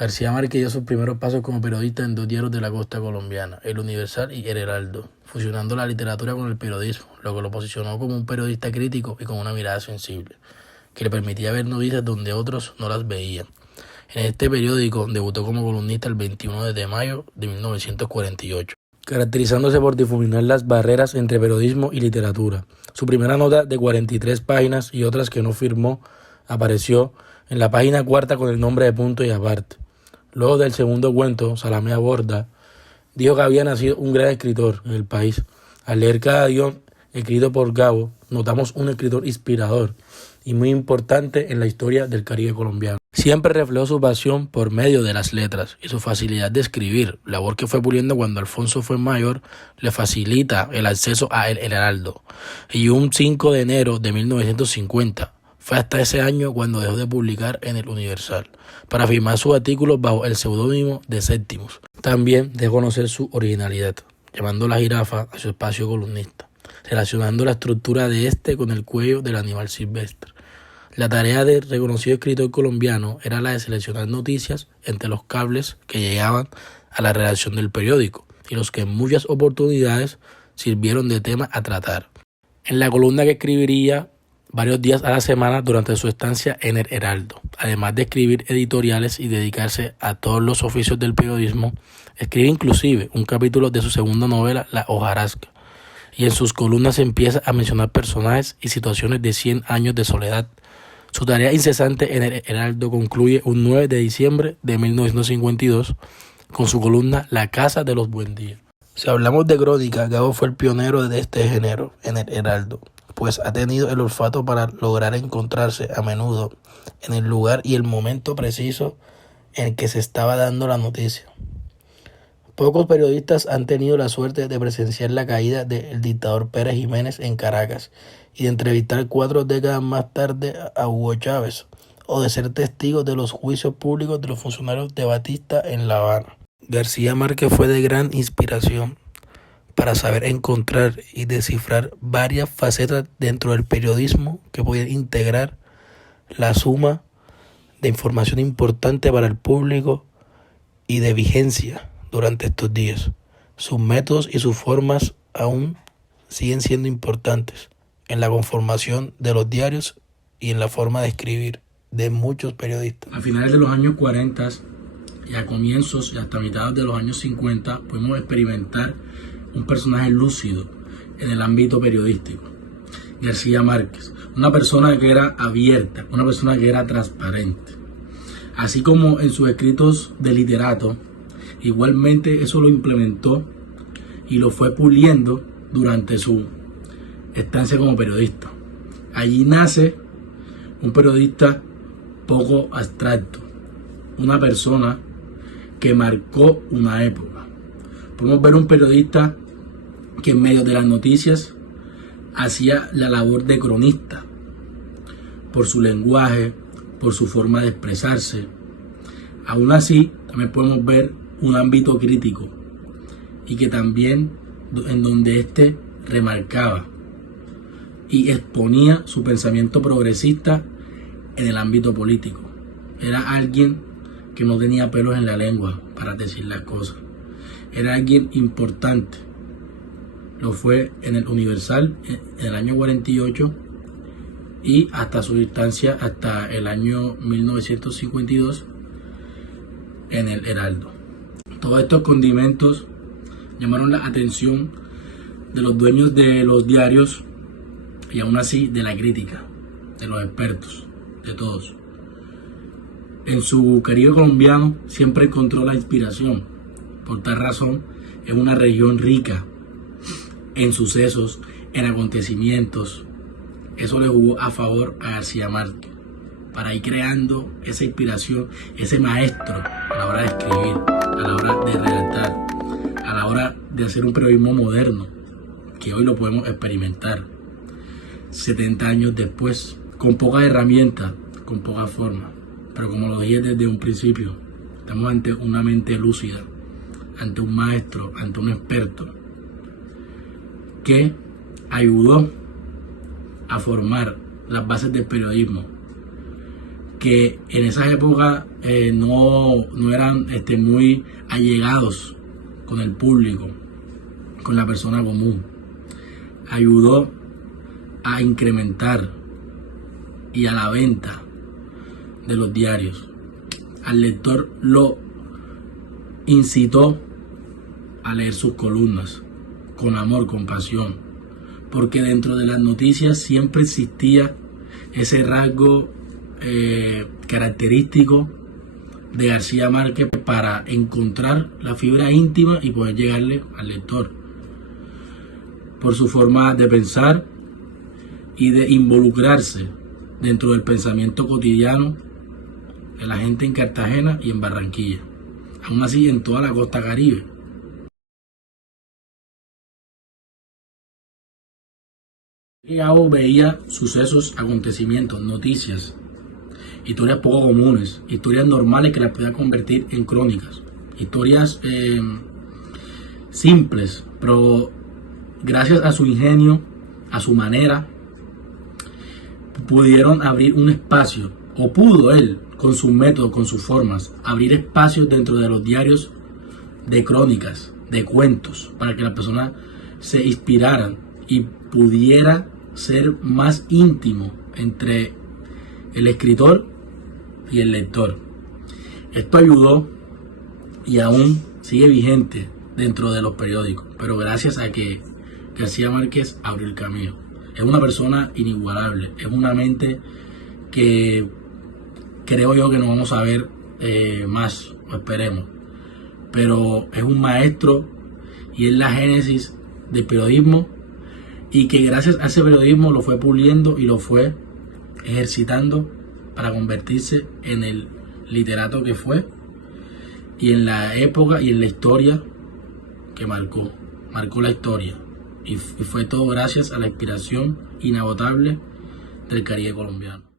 García Márquez dio sus primeros pasos como periodista en dos diarios de la costa colombiana, El Universal y El Heraldo, fusionando la literatura con el periodismo, lo que lo posicionó como un periodista crítico y con una mirada sensible, que le permitía ver noticias donde otros no las veían. En este periódico debutó como columnista el 21 de mayo de 1948, caracterizándose por difuminar las barreras entre periodismo y literatura. Su primera nota de 43 páginas y otras que no firmó apareció en la página cuarta con el nombre de Punto y Aparte. Luego del segundo cuento, Salamea Borda dijo que había nacido un gran escritor en el país. Al leer cada guión escrito por Gabo, notamos un escritor inspirador y muy importante en la historia del Caribe colombiano. Siempre reflejó su pasión por medio de las letras y su facilidad de escribir, labor que fue puliendo cuando Alfonso fue mayor, le facilita el acceso a El Heraldo. Y un 5 de enero de 1950, fue hasta ese año cuando dejó de publicar en El Universal, para firmar sus artículos bajo el seudónimo de Séptimos. También de conocer su originalidad, llevando la jirafa a su espacio columnista, relacionando la estructura de este con el cuello del animal silvestre. La tarea del reconocido escritor colombiano era la de seleccionar noticias entre los cables que llegaban a la redacción del periódico y los que en muchas oportunidades sirvieron de tema a tratar. En la columna que escribiría varios días a la semana durante su estancia en El Heraldo, además de escribir editoriales y dedicarse a todos los oficios del periodismo, escribe inclusive un capítulo de su segunda novela, La hojarasca, y en sus columnas empieza a mencionar personajes y situaciones de 100 años de soledad. Su tarea incesante en El Heraldo concluye un 9 de diciembre de 1952 con su columna La Casa de los Buendía. Si hablamos de crónica, Gabo fue el pionero de este género en El Heraldo, pues ha tenido el olfato para lograr encontrarse a menudo en el lugar y el momento preciso en el que se estaba dando la noticia. Pocos periodistas han tenido la suerte de presenciar la caída del dictador Pérez Jiménez en Caracas y de entrevistar 4 décadas más tarde a Hugo Chávez, o de ser testigos de los juicios públicos de los funcionarios de Batista en La Habana. García Márquez fue de gran inspiración para saber encontrar y descifrar varias facetas dentro del periodismo que podían integrar la suma de información importante para el público y de vigencia durante estos días. Sus métodos y sus formas aún siguen siendo importantes en la conformación de los diarios y en la forma de escribir de muchos periodistas. A finales de los años 40 y a comienzos y hasta mitad de los años 50 pudimos experimentar un personaje lúcido en el ámbito periodístico, García Márquez, una persona que era abierta, una persona que era transparente. Así como en sus escritos de literato, igualmente eso lo implementó y lo fue puliendo durante su estancia como periodista. Allí nace un periodista poco abstracto, una persona que marcó una época. Podemos ver un periodista que en medio de las noticias hacía la labor de cronista, por su lenguaje, por su forma de expresarse. Aún así, también podemos ver un ámbito crítico y que también en donde éste remarcaba y exponía su pensamiento progresista en el ámbito político. Era alguien que no tenía pelos en la lengua para decir las cosas. Era alguien importante. Lo fue en El Universal en el año 48 y hasta su instancia hasta el año 1952 en El Heraldo. Todos estos condimentos llamaron la atención de los dueños de los diarios y aún así de la crítica, de los expertos, de todos. En su Caribe colombiano siempre encontró la inspiración. Por tal razón, es una región rica en sucesos, en acontecimientos. Eso le jugó a favor a García Márquez para ir creando esa inspiración, ese maestro a la hora de escribir, a la hora de redactar, a la hora de hacer un periodismo moderno, que hoy lo podemos experimentar 70 años después, con pocas herramientas, con pocas formas. Pero como lo dije desde un principio, estamos ante una mente lúcida, ante un maestro, ante un experto que ayudó a formar las bases del periodismo, que en esas épocas no eran muy allegados con el público, con la persona común. Ayudó a incrementar y a la venta de los diarios. Al lector lo incitó a leer sus columnas con amor, con pasión, porque dentro de las noticias siempre existía ese rasgo característico de García Márquez para encontrar la fibra íntima y poder llegarle al lector, por su forma de pensar y de involucrarse dentro del pensamiento cotidiano de la gente en Cartagena y en Barranquilla, aún así en toda la costa caribe. Gabo veía sucesos, acontecimientos, noticias, historias poco comunes, historias normales que las podía convertir en crónicas, historias simples, pero gracias a su ingenio, a su manera, pudieron abrir un espacio, o pudo él, con sus métodos, con sus formas, abrir espacios dentro de los diarios de crónicas, de cuentos, para que las personas se inspiraran y pudiera ser más íntimo entre el escritor y el lector. Esto ayudó y aún sigue vigente dentro de los periódicos, pero gracias a que García Márquez abrió el camino. Es una persona inigualable, es una mente que creo yo que no vamos a ver más, o esperemos, pero es un maestro y es la génesis del periodismo, y que gracias a ese periodismo lo fue puliendo y lo fue ejercitando para convertirse en el literato que fue y en la época y en la historia que marcó la historia, y fue todo gracias a la inspiración inagotable del Caribe colombiano.